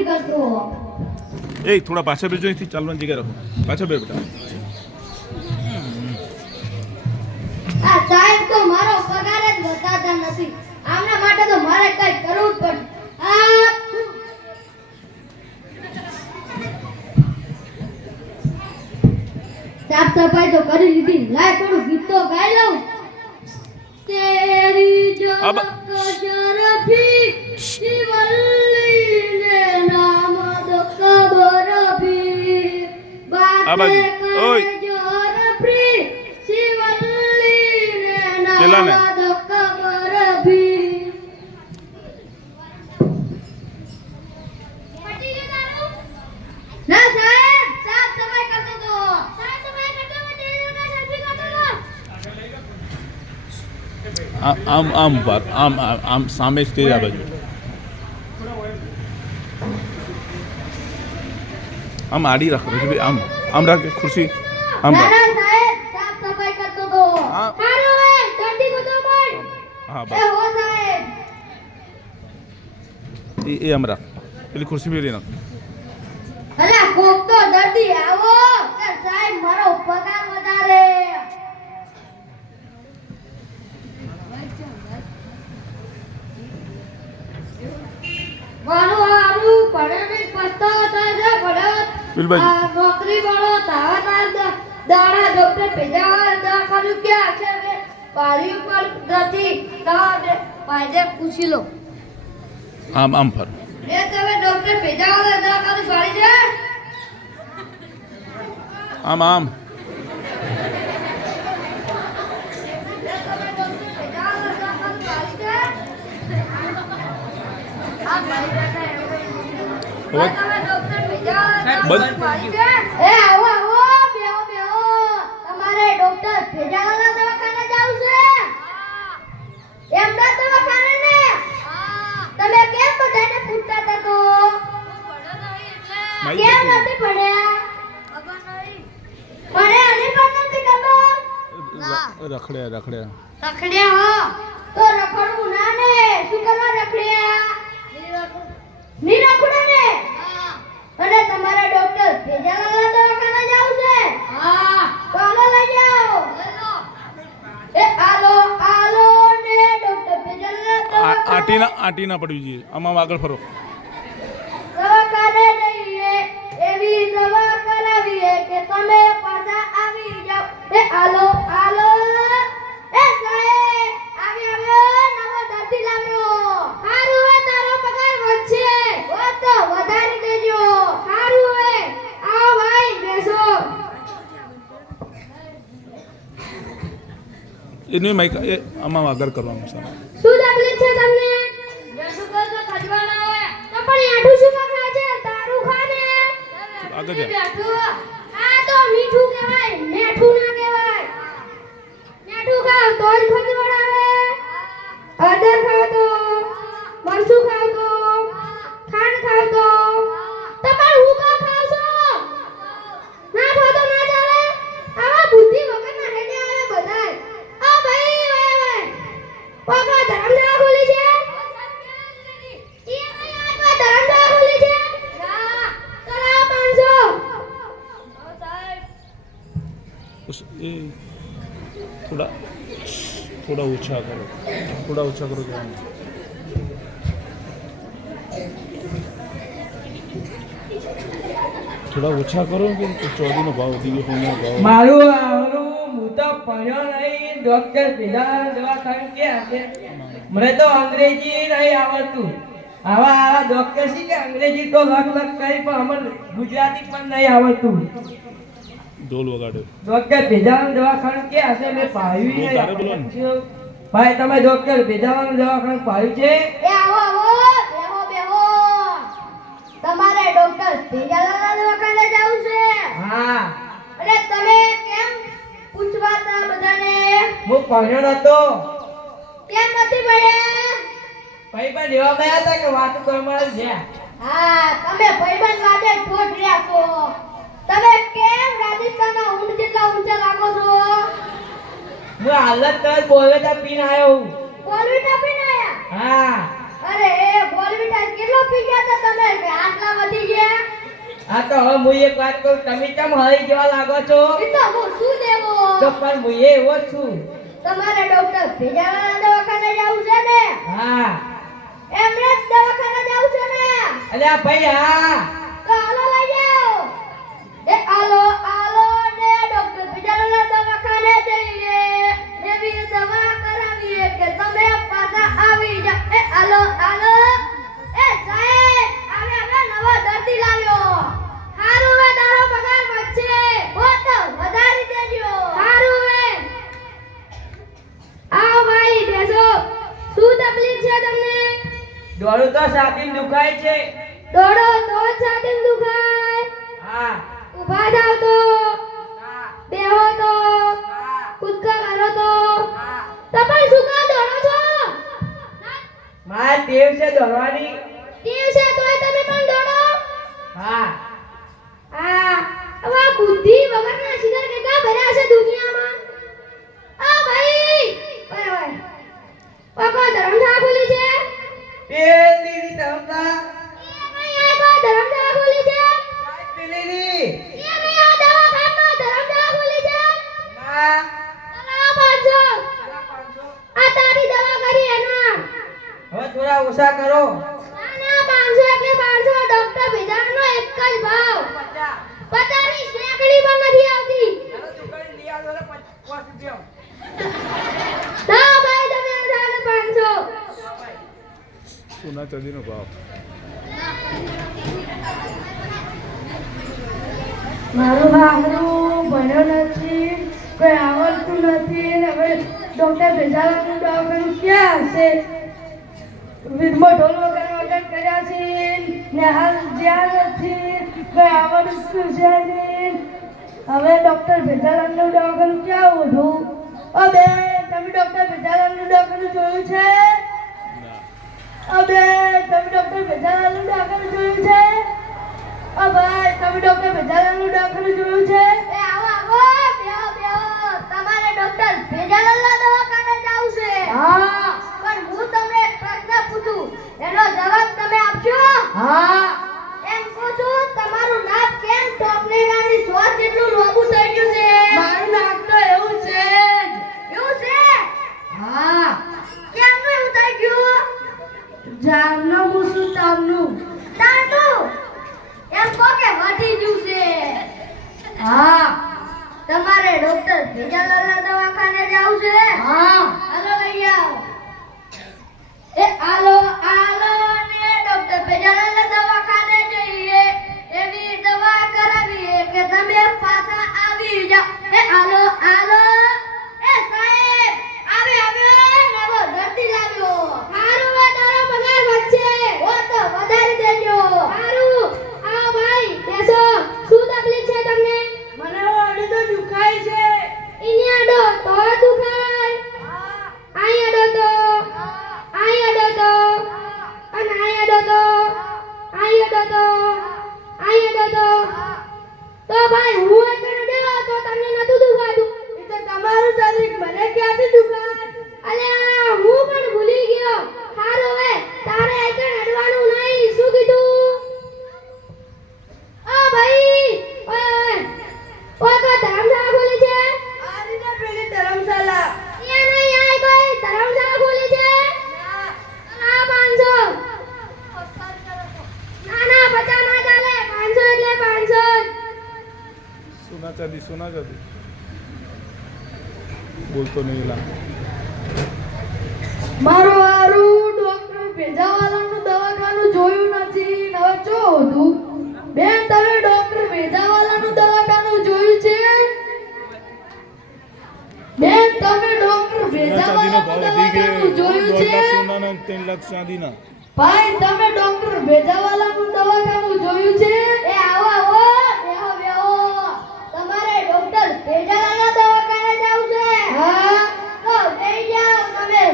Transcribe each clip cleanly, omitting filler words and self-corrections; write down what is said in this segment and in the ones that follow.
નથી કરતો. એ થોડા પાછા બેસજો, અહીંથી ચાલવાની જગ્યા રાખો. પાછા બે બેટા. આ સાહેબ તો મારો પગાર જ વધારતા નથી. આમના માટે તો મારે કઈ કરવું જ પડે. સાફ સફાઈ તો કરી લીધી. લાય થોડું ગીત તો ગાઈ લઉં. તેરી જનક શરફી શિવલ્લી ને નામ દો કબર ભી બાતે કરે જરફી શિવલ્લી ને નામ દો કબર ભી. પટી ગયું તારું? ના સાહેબ, સાફ સફાઈ કરતો તો. સાફ સફાઈ કરતો તો, તેરી જનક શરફી કરતો તો. આમ સામે સ્ટેજ આ બાજુ. આમ આડી રાખ ભાઈ, આમ રાખ ખુરશી. આમ રાખ. સાહેબ સાફ સફાઈ કરતો તો. હારો હે દર્દી કો તો બોલ. હા એ બસ. હો સાહેબ. એ આમ રાખ. પેલી ખુરશી ફેરી નાખ. અલા કોક તો દર્દી આવો કે સાહેબ મારો પગાર વધારે. વાળો આરું પડે પસ્તાવો થાય છે પડે. પેલી નોકરી વાળો તાવા દાડા ડોક્ટર પેજા દવાખાનું ક્યાં છે રે પાળી ઉપર નથી તાવા પાજે પૂછી લો. આમ ફર. એ તમે ડોક્ટર પેજા વાળા દવાખાનું પાળી છે. આમ એ આવો આવો બેહો બેહો. તમારે ડોક્ટર ભેજાવાલા દવાખાને જાવ છે? એમના દવાખાને ને? તમે કેમ બધાને પૂછતા હતા તો? કેમ નથી પડ્યા? પડે હજી પણ નથી ખબર. રખડ્યા રખડ્યા હો તો રખડવું ના ને. શું કરવા રખડ્યા? ની રખડે ને. અને તમારે ડોક્ટર ભેજાવાલા દવાખાને જાવ છે? ચાલો લઈ જાઓ. એ આલો ને ડોક્ટર ભેજાવાલા આટી ના પડવી જોઈએ. આમ આગળ ફરો. દવાખાને જઈએ એવી દવા કરાવીએ કે તમે પાછા આવી જાઓ. એ આલો એ સાહેબ આવ્યો નવો દર્દી લાવ્યો. હારું હે તારો પગાર વધશે. ઓ તો વધારી દેજો. હારું હે આવો ભાઈ બેસો. એને માઈક આમાં આગળ કરવાનું છે. શું તકલીફ છે તમને? બેસું તો ખજવાના હોય તો પણ આઠું શું ખાય છે? તારું ખા ને. આગળ જા. આ તો મીઠું કહેવાય, મેઠું ના કહેવાય. મેઠું ખાવ તો જ ખજવાડાવે. અદર ખાવ તો, મરચું ખાવ તો, ખાંડ ખાવ તો. તમાર હું કા ખાવ છો? ના ખાવ તો ના ચાલે. આવા બુદ્ધિ વગરના હેડે આવે બધાય. આ ભાઈ ઓય પગલા ધરમશાળા ખોલી છે? એ ભાઈ આ ધરમશાળા ખોલી છે? ના. તો લાવ 500. એ થોડા ઓછા કરો. જવાનું. થોડા ઓછા કરો કે ચોરીનો ભાવ વધી ગયો. સોનાનો ભાવ મારું આવરું હું તો ભણ્યો નહીં. ડોક્ટર પેલા દવાખાને ક્યાં છે? મને તો અંગ્રેજી નહીં આવડતું. આવા ડોક્ટર છે કે અંગ્રેજી તો લખ કરી પણ અમને ગુજરાતી પણ નહીં આવડતું. ઢોલ વગાડ્યો. ડોક્ટર ભેજાવાનું દવાખાનું ક્યાં હશે? મેં પાડ્યું નહીં. ભાઈ તમે ડોક્ટર ભેજાવાનું દવાખાનું પાડ્યું છે? એ આવો બેહો. તમારે ડોક્ટર ભેજાવાલા દવાખાને જાવ છે? હા. અરે તમે કેમ પૂછવા તા બધાને? હું ભણ્યો નતો. કેમ નથી ભણ્યા? ભાઈ પણ લેવા ગયા હતા કે વાત કરવા છે? હા, તમે ભાઈબંધ વાદે ઠોઠ રહ્યા છો. તમે કેમ રાજસ્થાનના ઊંટ જેટલા ઊંચા લાગો છો? હું હાલત તર બોલવેટા પીને આવ્યો હું. બોલવીટા પીને આયા? હા. અરે એ બોલવીટા કેટલો પી ગયા હતા તમે કે આટલા આ તો હવે હું એક વાત કહું, તમે કેમ હરી જેવા લાગો છો? એ તો હું શું દેવો? તો પણ હું એવો જ છું. તમારે ડોક્ટર ભેજાવાળા દવાખાને જવું છે ને? હા. એમને જ દવાખાને જવું છે ને? અલ્યા ભાઈ હા. તો હાલો લઈ જાઓ. એ હાલો ને ડોક્ટર ભેજાવાળા દવાખાને જઈએ. એવી દવા કરાવીએ કે તમે પાછા આવી જાઓ. એ હાલો. એ સાહેબ, હવે નવો દર્દી લાવ્યો. હારું હવે તારો પગાર વધશે. હો તો વધારી દેજો. હારું હવે. આવો ભાઈ બેસો. શું તકલીફ છે તમને? દોડું તો છાતી દુખાય છે. દોડો તો છાતી દુખાય. હા. ઊભા થાવ તો, હા. બેહો તો, હા. કૂદકા મારો તો. હા. તમે શું કામ દોડો છો? મારે ટેવ છે દોડવાની. ટેવ છે તોય તમે પણ દોડો? હા. હવે આ બુદ્ધિ વગરના શિકાર કેટલા ભર્યા છે દુનિયામાં. ભાઈ ઓય કોઈ ધર્મશાળા ખોલી છે? પેલી તમતા ભાઈ આ કોઈ ધર્મશાળા ખોલી છે? પેલી ભાઈ આ દવાખાનામાં ધર્મશાળા ખોલી છે? ના. ચલા પાછો. આ તારી દવા કરી એના. હવે થોડા ઓછા કરો. ના 500 એટલે 500. ડોક્ટર ભેજાનો એક જ ભાવ. 50 ની શેકડી પણ નથી આવતી. ના ભાઈ તમે આને 500. સોના ચાંદીનો ભાવ. મારું બાબરું ભણ્યો નથી, કોઈ આવડતું નથી ને હવે ડોક્ટર ભેજાવાનું દવાખાનું ક્યાં હશે? વિધમાં ઢોલ વગર કર્યા છે ને હાલ જ્યાં નથી, કોઈ આવડતું છે નહીં. હવે ડોક્ટર ભેજાવાનું દવાખાનું ક્યાં ઓઢું? અબે તમે ડોક્ટર ભેજાવાનું દવાખાનું જોયું છે? અબે તમે ડોક્ટર ભેજાવાનું દવાખાનું જોયું છે? ભાઈ તમે ડોક્ટર ભેજાલાલનું દવાખાનું જોયું છે? એ આવો બેહો. તમારે ડોક્ટર ભેજાલાલના દવાખાને જવું છે? હા. પણ હું તમને એક પ્રશ્ન પૂછું, એનો જવાબ તમે આપશો? હા. એમ કહું છું, તમારું નાક કેમ ટોપનેરાની શ્વાસ જેટલું લાંબુ થઈ ગયું છે? મારું નાક તો એવું છે જ. એવું છે? હા. કેમનું એવું થઈ ગયું? જામનું મુસું તામનું. એમ કહો કે વધી ગયું છે. હા. તમારે ડોક્ટર ભેજાલાલના દવાખાને જવું છે? હા. હાલો લઈ આવો. એ હાલો ને ડોક્ટર ભેજાલાલના દવાખાને જઈએ. એવી દવા કરાવીએ કે તમે પાછા આવી જાઓ. એ હાલો. એ સાહેબ, નવો દર્દી લાવ્યો. હારું હવે તારો પગાર વધશે. હો તો વધારી દેજો. હારું. ભાઈ બેસો. શું તકલીફ છે તમને? મને અડી તો દુખાય છે. ઇની અડો તો દુખાય. આઈ અડો તો. અને આઈ અડો તો. તો ભાઈ હું એકને દેવો તો તમને નતું દુખાતું. એ તો તમારું શરીર મને ક્યાંથી દુખાય? અલ્યા હું પણ ભૂલી ગયો. હારું હવે તારે એકને અડવાનું નહીં. શું કીધું? ભાઈ ઓય કોઈ ધર્મશાળા ખોલી છે? આ રીતે પેલી ધર્મશાળા. અહીંયા નહીં આય કોઈ ધર્મશાળા ખોલી છે? ના. 500. ના 50 ના ચાલે. 500 એટલે 500. સોના ચાંદી બોલતો નહીં લા. મારું હારું ડોક્ટર ભેજાવાલાનું દવાખાનું જોયું નથી. હવે જો હતું બેન તમે ડોક્ટર ભેજાવાલાનું દવાખાનું જોયું છે? બેન તમે ડોક્ટર ભેજાવાલાનું દવાખાનું જોયું છે? સોનાના 3 લાખ ચાંદીના. ભાઈ તમે ડોક્ટર ભેજાવાલાનું દવાખાનું જોયું છે? એ આવો બેહો. તમારે ડોક્ટર ભેજાવાલાના દવાખાને જવું છે? હા. તો બેહી જાઓ તમે.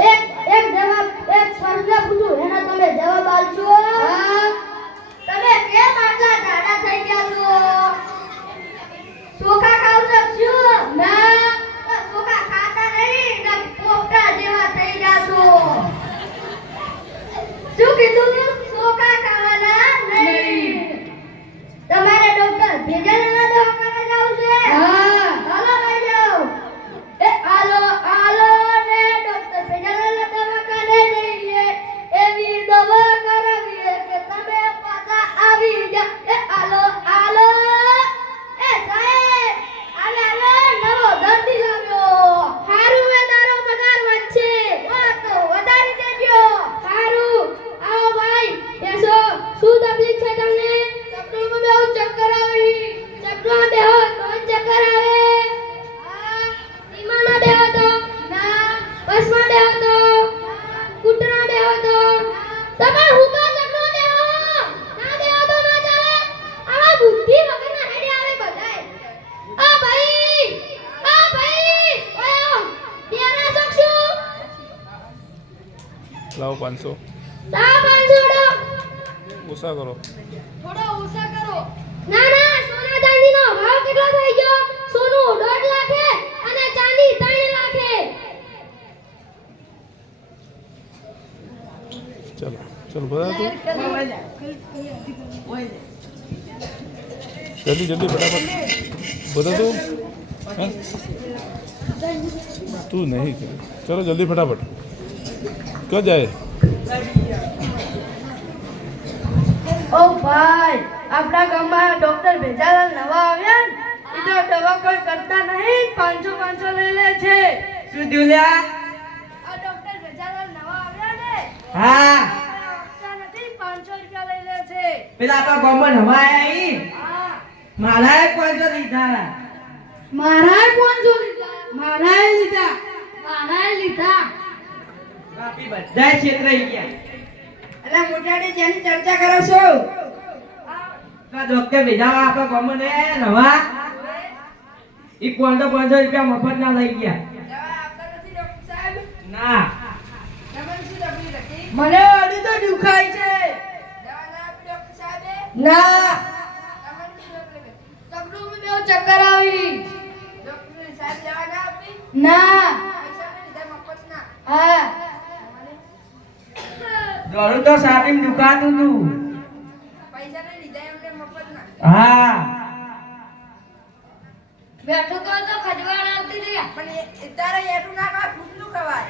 એક પ્રશ્ન પૂછું, એનો તમે જવાબ આપજો. હા. તમે કેમ આટલા જાડા થઈ ગયા છો? ચોખા ખાવ છો શું? ના. ચોખા ખાતા નહીં ને પોપટા જેવા થઈ ગયા છો. લાવો 500 લાવો 500 લો ઓછા કરો. થોડા ઓછા કરો. ના ના સોના ચાંદીનો ભાવ કેટલો થઈ ગયો? સોનું 1.5 લાખે અને ચાંદી 3 લાખે. ચલો ચલો બધા તું જલ્દી જલ્દી ફટાફટ બધા તું हाँ? तू नहीं करे चलो जल्दी फटाफट क्यों जाए ઓ ભાઈ આપણા ગામમાં ડોક્ટર ભેજાલાલ નવા આવ્યા ને એ તો દવા કોઈ કરતા નહીં 500 લઈ લે છે. શું થયું લ્યા? આ ડોક્ટર ભેજાલાલ નવા આવ્યા ને હા આપતા નથી 500 રૂપિયા લઈ લે છે. પેલા આપણા ગામમાં નવા આયા ઈ હા મારા 500 લીધા. મારા 500 લીધા. મારાએ લીધા. મારા લીધા. બાપી બધાય છેતરાઈ ગયા. એટલે મોટાડી જેની ચર્ચા કરો છો આ ડોક્ટર ભેજાવા આપણા ગામમાં ને નવા ઈ 500 રૂપિયા મફત ના લઈ ગયા. દવા આપતા નથી ડોક્ટર સાહેબ. ના તમને શું તકલીફ હતી? મને અડી તો દુખાય છે. દવા ના આપી ડોક્ટર સાહેબે? ના તમને શું તકલીફ હતી? તકડું મેં ચક્કર આવી. ડોક્ટર સાહેબ દવા ના આપી? ના પૈસા નહીં લીધા મફત ના. હા દોડું તો સાટીમ દુખાતું તું. પૈસા નહીં લીધા એમને મફત ના. હા બેઠો તો ખજવાળ આવતી હતી. પણ એ તારે એટું ના ખવાય, ફૂટલું ખવાય.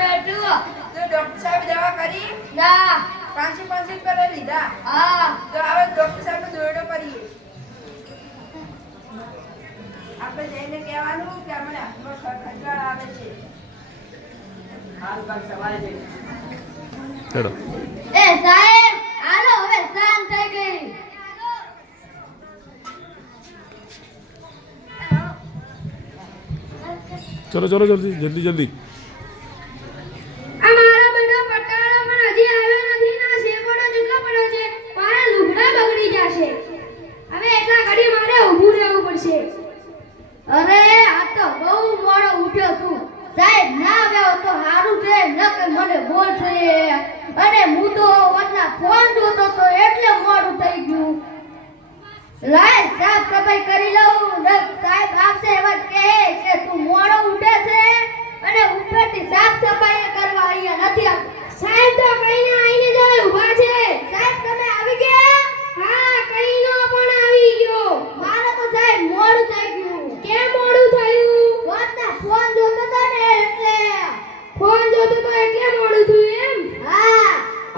બેઠું તો ડોક્ટર સાહેબ દવા કરી ના 500 રૂપિયા લીધા. હા તો હવે ડોક્ટર સાહેબનો દોરડો કરીએ. આપણે જઈને કહેવાનું કે અમને હાથમાં ખંજવાળ આવે છે. હાલ કાલ સવારે જઈને. चलो એ સાહેબ હાલો હવે શાંત થઈ ગઈ. चलो चलो जल्दी जल्दी जल्दी આ મારો બેટો પટાળો પણ હજી આવ્યો નથી ના શેપડો જેટલો પડ્યો છે. મારા લુગડા બગડી જશે. હવે એટલા ઘડી મારે ઊભું રહેવું પડશે. અરે આ તો બહુ મોડો ઉઠ્યો છું. સાહેબ ના આવ્યો તો સારું છે નકે મને બોલ છે. અને હું તો વચના ફોન જોતો તો એટલે મોડું થઈ ગયું. લાય સાફ સફાઈ કરી લઉં ને સાહેબ આપશે એવા કહે કે તું મોડો ઉઠે છે અને ઉપરથી સાફ સફાઈ કરવા અહીંયા નથી આવતો. સાહેબ તો કઈને આઈને જ ઊભા છે. સાહેબ તમે આવી ગયા? હા કઈનો પણ આવી ગયો. મારે તો સાહેબ મોડું થઈ ગયું. કેમ મોડું થયું? વચના ફોન જોતો તો ને એટલે. ફોન જોતો તો એટલે મોડું થયું એમ? હા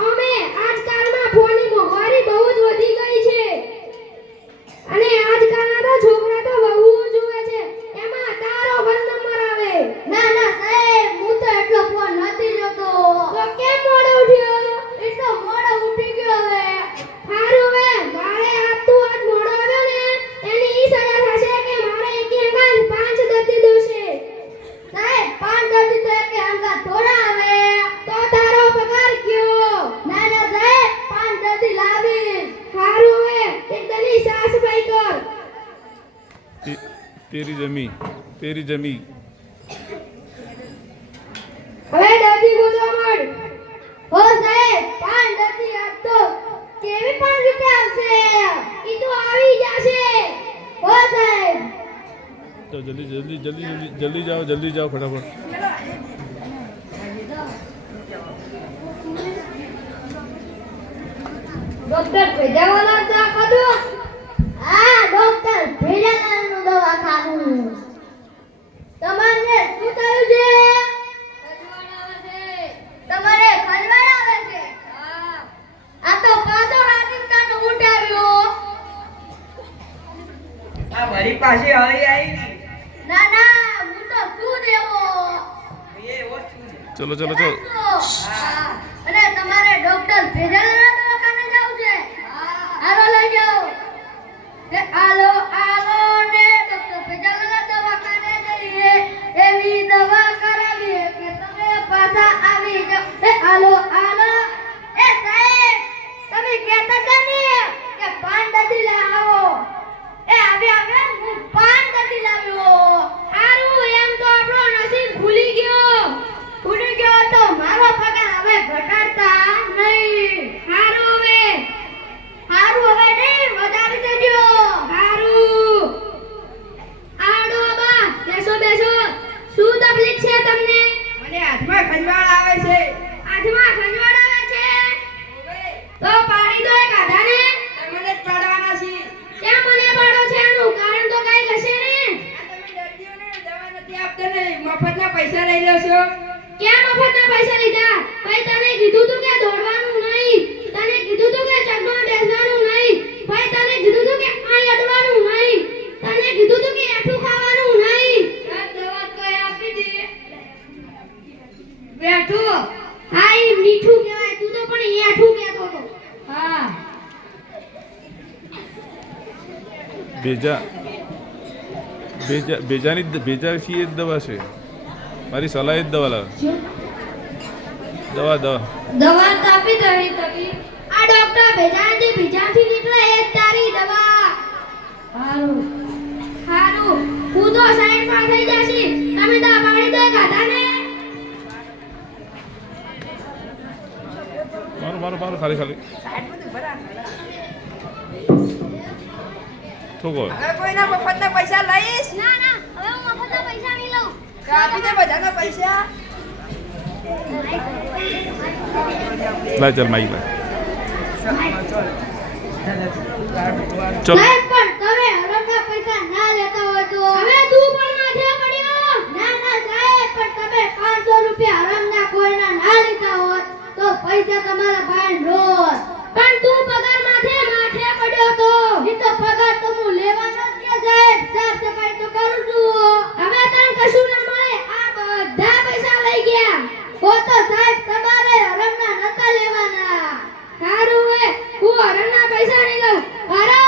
અમે આજકાલમાં ફોનની મોંઘવારી બહુ જ વધી ગઈ છે. અને આજકાલના તો છોકરા તો બહુ જુએ છે. એમાં તારો 1 નંબર આવે. ના ના સાહેબ હું તો એટલો ફોન નથી જોતો. તો કેમ મોડો ઉઠ્યો? એટલો મોડો ઉઠી ગયો હવે. હારું હવે મારે આજ તું આજ મોડો આવ્યો ને એની ઈ સજા થશે કે મારે એકી અંગાન 5 દર્દી દોશે. સાહેબ 5 દર્દી તો એકે અંગાન થોડા આવે. તો તારો પગાર કયો? ના ના સાહેબ 5 દર્દી લાવીશ. હારું હવે એકદની સાફ સફાઈ કર. तेरी जमी હવે દર્દી ગોતવા માંડ. હો સાહેબ 5 દર્દી આપ તો કેવી પણ રીતે આવશે? ઈ તો આવી જશે. હો સાહેબ तो जल्दी जल्दी जल्दी जल्दी जल्दी जाओ फटाफट ડોક્ટર ભેજાવાલા દવાખાનું. હા ડોક્ટર ભેજાવાલાનું દવાખાનું. તમને શું થયું છે? ખજવાળ આવે છે. તમારે ખજવાળ આવે છે? હા આ તો પાછો રાજસ્થાનનો ઊંટ આવ્યો. આ મારી પાસે હળી આવી ના ના હું તો શું દેવો. એ એવો છું. चलो चलो चलो હા અને તમારે ડોક્ટર ભેજાવાલા દવાખાને જવું છે? હાલો લઈ જાઓ. ને આલો આલો ને ડોક્ટર ભેજાવાલા દવાખાને જઈએ એવી દવા કરાવીએ કે તમે પાછા આવી જાઓ. ને આલો આલો એ સાહેબ તમે કહેતા હતા ને કે 5 દર્દી લાવો. એ આવે હું 5 દર્દી લાવ્યો. હારું એમ તો આપણો નસીબ ખુલી ગયો તો મારો પગાર હાથમાં ખંજવાળ આવે છે. હાથમાં ખંજવાળ આવે છે તો પાડી દો એક આધાને. તમને જ પાડવાના છે. કેમ મને પાડો છે? આનું કારણ તો કઈ હશે ને. તમે દર્દીઓને દવા નથી આપતા ને મફતના પૈસા લઈ લો છો. ક્યાં મફતના પૈસા લીધા? ભાઈ તને કીધું તું કે દોડવાનું નહીં, તને કીધું તું કે ચકમાં બેસવાનું નહીં, ભાઈ તને કીધું તું કે આઈ અડવાનું નહીં, તને કીધું તું કે એઠું ખાવાનું નહીં. સાહેબ દવા કોઈ આપી દીધી. બેઠું હા ઈ મીઠું કહેવાય, તું તો પણ એઠું કહેતો હતો. હા બેજા છીએ જ દવા છે. મારી સલાહ જ દવા લાવે. દવા દવા તો આપી દઈ તકી. આ ડોક્ટર ભેજાથી ભીજાથી નીકળે એ જ તારી દવા. સારું હારું હું તો સાઈડમાં થઈ જાશી. તમે તો પાડી દો ગાધાને. મારો ખાલી થોકો. હવે કોઈના મફતના પૈસા લઈશ. ના ના હવે હું મફતના પૈસા નહીં લઉં. આપી દે બધાના પૈસા. લાય ચાલ માઈક લાય. ચલ સાહેબ પણ તમે હરમના પૈસા ના લેતા હોય તો હવે તું પણ માથે પડ્યો. ના ના સાહેબ પણ તમે 500 રૂપિયા હરમના કોઈના ના લીધા હોત તો પૈસા તમારા ભાઈ રોજ. પણ તું પગાર માથે પડ્યો તો. ઈ તો પગાર તો હું લેવાનો જ કે સાહેબ. સાફ સફાઈ તો કરું છું. હવે તને કશું ના મળે. આ બધા પૈસા લઈ ગયા. ઓ તો સાહેબ તમારે હરમના નતા લેવાના. સારું હે હું હરમના પૈસા નહીં લઉં. હરમ